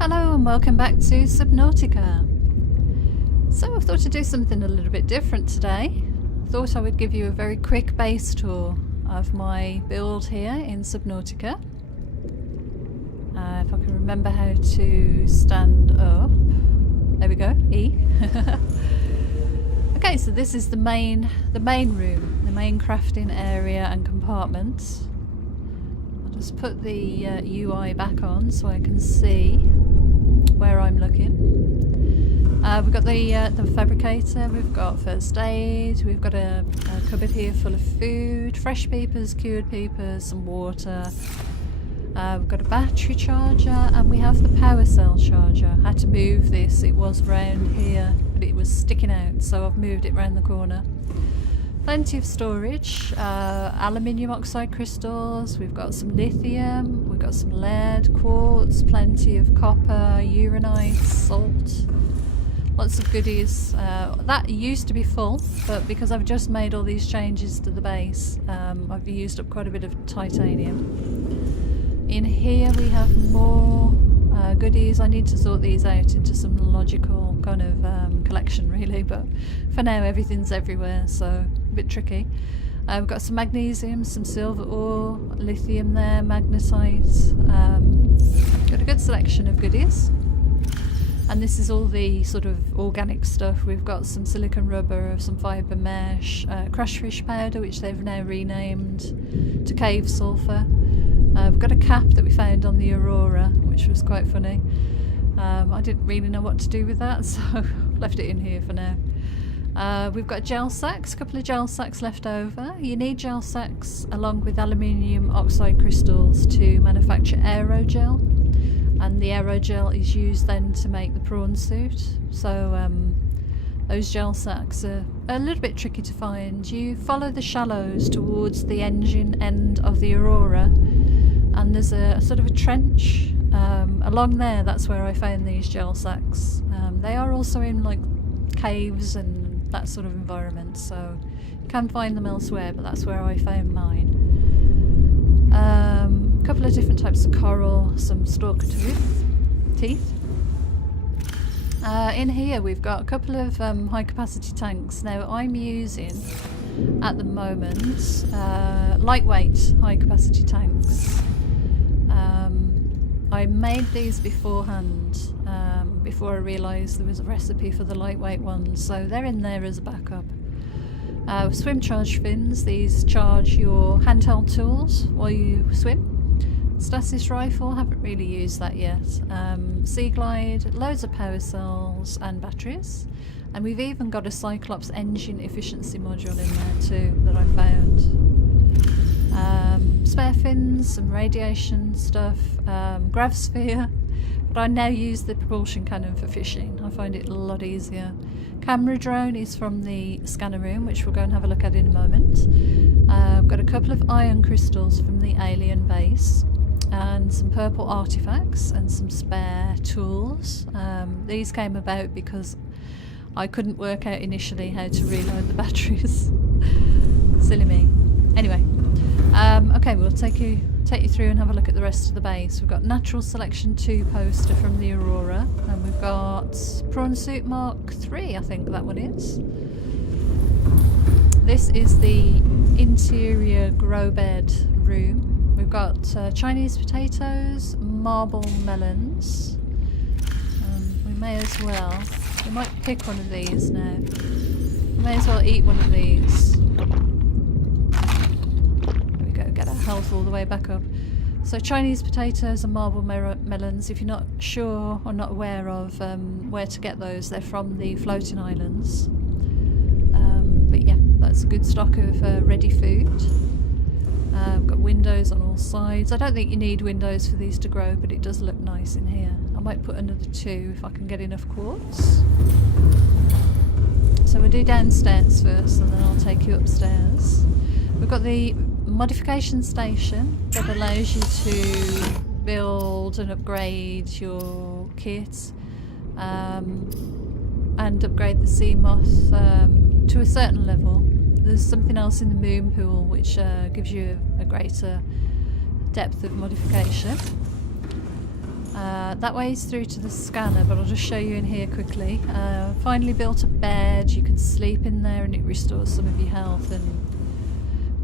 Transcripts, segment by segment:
Hello and welcome back to Subnautica. So I thought to do something a little bit different today. Thought I would give you a very quick base tour of my build here in Subnautica. If I can remember how to stand up. There we go, E. Okay, so this is the main room, the main crafting area and compartment. I'll just put the UI back on so I can see where I'm looking. We've got the fabricator, we've got first aid, we've got a cupboard here full of food, fresh peepers, cured peepers, some water. We've got a battery charger and we have the power cell charger. I had to move this, it was round here but it was sticking out, so I've moved it round the corner. Plenty of storage, aluminium oxide crystals, we've got some lithium, we've got some lead, quartz, plenty of copper, uranite, salt, lots of goodies. That used to be full, but because I've just made all these changes to the base, I've used up quite a bit of titanium. In here we have more goodies. I need to sort these out into some logical kind of collection really, but for now everything's everywhere, so a bit tricky. We've got some magnesium, some silver ore, lithium there, magnetite. Got a good selection of goodies. And this is all the sort of organic stuff. We've got some silicon rubber, some fibre mesh, crashfish powder, which they've now renamed to cave sulphur. We've got a cap that we found on the Aurora, which was quite funny. I didn't really know what to do with that, so left it in here for now. We've got gel sacks, a couple of gel sacks left over. You need gel sacks along with aluminium oxide crystals to manufacture aerogel, and the aerogel is used then to make the prawn suit. So those gel sacks are a little bit tricky to find. You follow the shallows towards the engine end of the Aurora, and there's a sort of a trench along there. That's where I found these gel sacks. They are also in like caves and that sort of environment, so you can find them elsewhere, but that's where I found mine. A couple of different types of coral, some stalk teeth. In here we've got a couple of high capacity tanks. Now I'm using at the moment lightweight high capacity tanks. I made these beforehand before I realised there was a recipe for the lightweight ones, so they're in there as a backup. Swim charge fins, these charge your handheld tools while you swim. Stasis rifle, haven't really used that yet. Sea glide, loads of power cells and batteries, and we've even got a Cyclops engine efficiency module in there too that I found. Spare fins, some radiation stuff, grav sphere, but I now use the propulsion cannon for fishing. I find it a lot easier. Camera drone is from the scanner room, which we'll go and have a look at in a moment. I've got a couple of iron crystals from the alien base, and some purple artifacts and some spare tools. These came about because I couldn't work out initially how to reload the batteries. Silly me. Anyway, okay, we'll take you through and have a look at the rest of the base. We've got Natural Selection 2 poster from the Aurora, and we've got Prawn Suit Mark 3, I think that one is. This is the interior grow bed room. We've got Chinese potatoes, marble melons. We may as well, we might pick one of these now. We may as well eat one of these. There we go, get our health all the way back up. So Chinese potatoes and marble melons, if you're not sure or not aware of where to get those, they're from the floating islands. But yeah, that's a good stock of ready food. We've got windows on all sides. I don't think you need windows for these to grow, but it does look nice in here. I might put another 2 if I can get enough quartz. So we'll do downstairs first and then I'll take you upstairs. We've got the modification station that allows you to build and upgrade your kit and upgrade the sea moth to a certain level. There's something else in the moon pool which gives you a greater depth of modification. That way is through to the scanner, but I'll just show you in here quickly. Finally built a bed. You can sleep in there and it restores some of your health and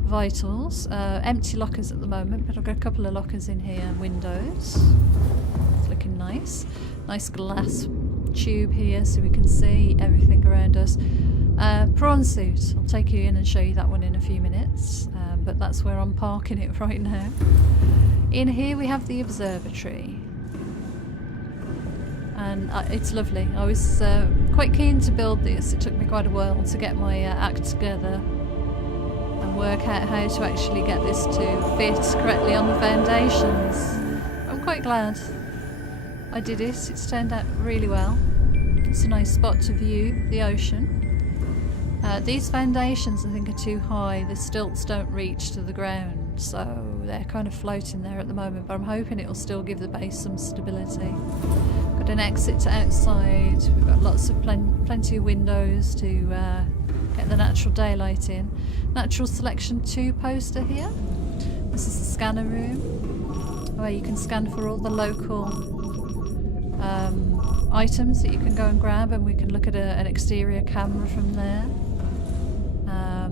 vitals. Empty lockers at the moment, but I've got a couple of lockers in here and windows. It's looking nice. Nice glass tube here so we can see everything around us. Prawn suit. I'll take you in and show you that one in a few minutes, but that's where I'm parking it right now. In here we have the observatory. And it's lovely. I was quite keen to build this. It took me quite a while to get my act together and work out how to actually get this to fit correctly on the foundations. I'm quite glad I did it. It's turned out really well. It's a nice spot to view the ocean. These foundations I think are too high. The stilts don't reach to the ground, so they're kind of floating there at the moment, but I'm hoping it will still give the base some stability. Got an exit to outside. We've got lots of plenty of windows to get the natural daylight in. Natural selection 2 poster here. This is the scanner room where you can scan for all the local items that you can go and grab, and we can look at an exterior camera from there.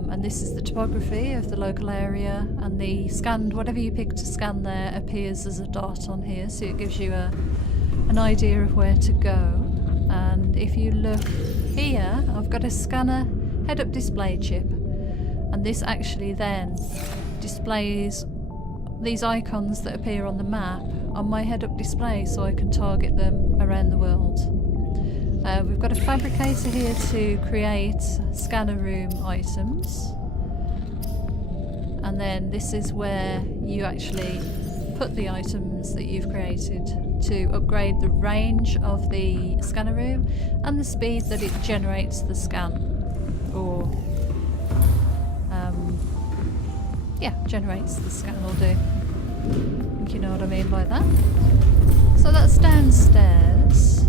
And this is the topography of the local area, and the scanned, whatever you pick to scan there appears as a dot on here, so it gives you an idea of where to go. And if you look here, I've got a scanner head-up display chip, and this actually then displays these icons that appear on the map on my head-up display, so I can target them around the world. We've got a fabricator here to create scanner room items, and then this is where you actually put the items that you've created to upgrade the range of the scanner room and the speed that it generates the scan, or generates the scan will do. I think you know what I mean by that. So that's downstairs.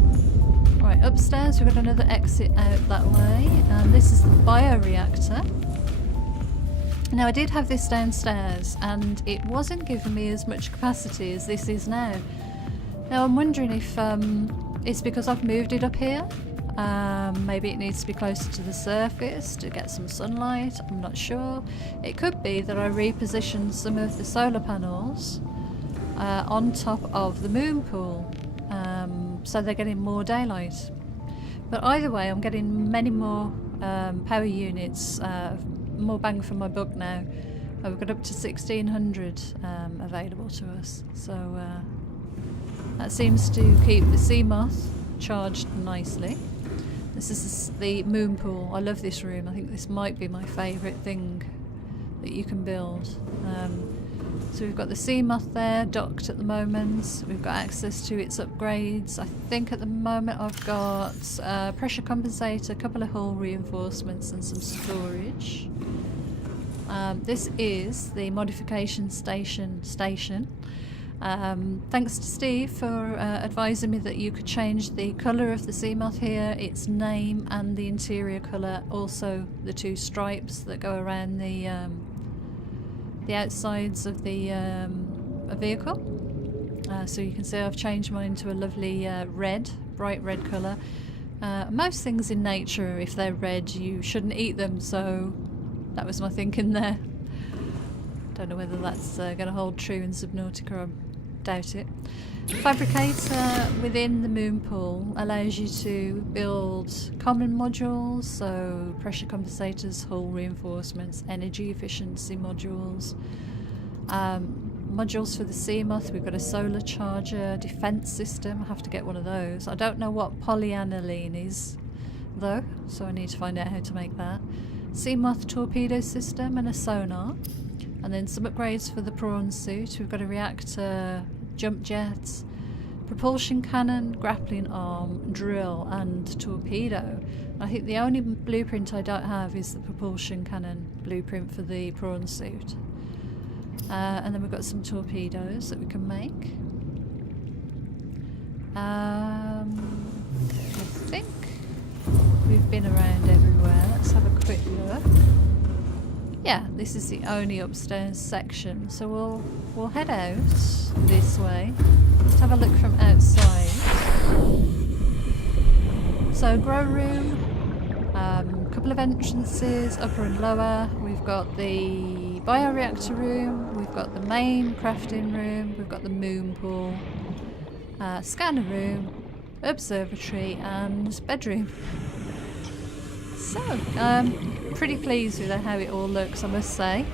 Right, upstairs we've got another exit out that way, and this is the bioreactor. Now I did have this downstairs and it wasn't giving me as much capacity as this is now. Now I'm wondering if it's because I've moved it up here. Maybe it needs to be closer to the surface to get some sunlight, I'm not sure. It could be that I repositioned some of the solar panels on top of the moon pool, so they're getting more daylight. But either way, I'm getting many more power units, more bang for my buck now. We've got up to 1600 available to us, so that seems to keep the sea moth charged nicely. This is the moon pool. I love this room. I think this might be my favourite thing that you can build. So we've got the sea moth there, docked at the moment. We've got access to its upgrades. I think at the moment I've got pressure compensator, a couple of hull reinforcements and some storage. This is the modification station. Thanks to Steve for advising me that you could change the colour of the sea moth here, its name and the interior colour, also the 2 stripes that go around the outsides of the vehicle. So you can see I've changed mine to a lovely red, bright red colour. Most things in nature, if they're red, you shouldn't eat them, so that was my thinking there. Don't know whether that's going to hold true in Subnautica, I doubt it. Fabricator within the moon pool allows you to build common modules, so pressure compensators, hull reinforcements, energy efficiency modules. Modules for the sea moth, we've got a solar charger, defense system, I have to get one of those. I don't know what polyaniline is though, so I need to find out how to make that. Sea moth torpedo system and a sonar. And then some upgrades for the prawn suit. We've got a reactor, jump jets, propulsion cannon, grappling arm, drill and torpedo. I think the only blueprint I don't have is the propulsion cannon blueprint for the prawn suit. And then we've got some torpedoes that we can make. I think we've been around everywhere. Let's have a quick look. yeah, this is the only upstairs section, so we'll head out this way. Let's have a look from outside. So grow room, couple of entrances, upper and lower. We've got the bioreactor room, we've got the main crafting room, we've got the moon pool, scanner room, observatory and bedroom. So, pretty pleased with how it all looks, I must say.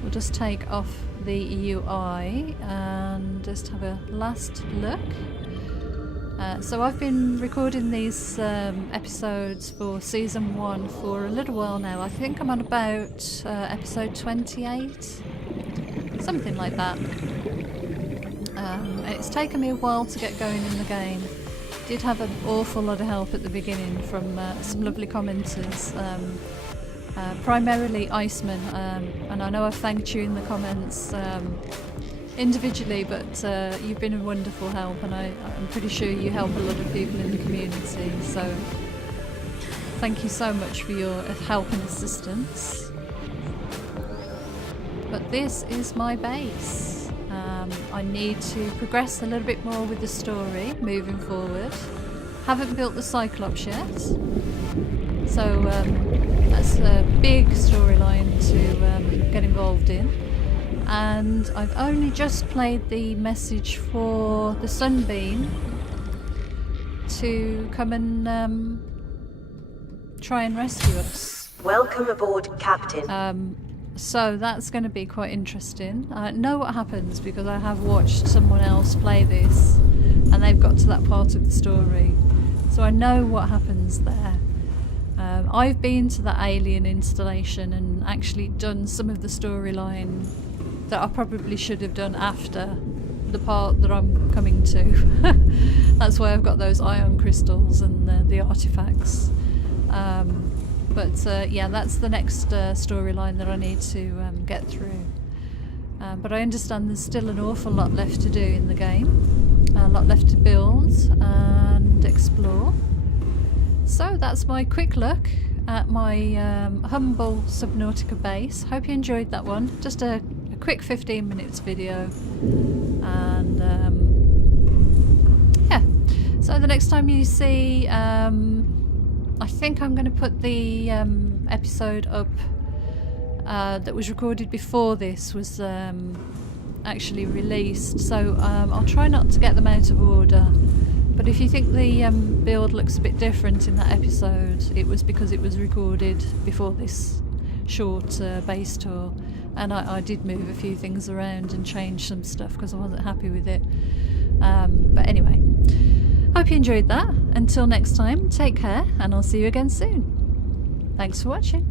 We'll just take off the UI and just have a last look. So I've been recording these episodes for season 1 for a little while now. I think I'm on about episode 28, something like that. It's taken me a while to get going in the game. Did have an awful lot of help at the beginning from some lovely commenters, primarily Iceman, and I know I've thanked you in the comments individually, but you've been a wonderful help, and I'm pretty sure you help a lot of people in the community, so thank you so much for your help and assistance. But this is my base. I need to progress a little bit more with the story moving forward. Haven't built the Cyclops yet, so that's a big storyline to get involved in. And I've only just played the message for the Sunbeam to come and try and rescue us. Welcome aboard, Captain. So that's going to be quite interesting. I know what happens because I have watched someone else play this and they've got to that part of the story. So I know what happens there. I've been to the alien installation and actually done some of the storyline that I probably should have done after the part that I'm coming to. That's why I've got those ion crystals and the artifacts. But yeah, that's the next storyline that I need to get through. But I understand there's still an awful lot left to do in the game. A lot left to build and explore. So that's my quick look at my humble Subnautica base. Hope you enjoyed that one. Just a quick 15 minutes video. And yeah, so the next time you see... I think I'm going to put the episode up that was recorded before this was actually released, so I'll try not to get them out of order. But if you think the build looks a bit different in that episode, it was because it was recorded before this short base tour, and I did move a few things around and change some stuff because I wasn't happy with it. But anyway, hope you enjoyed that. Until next time, take care, and I'll see you again soon. Thanks for watching.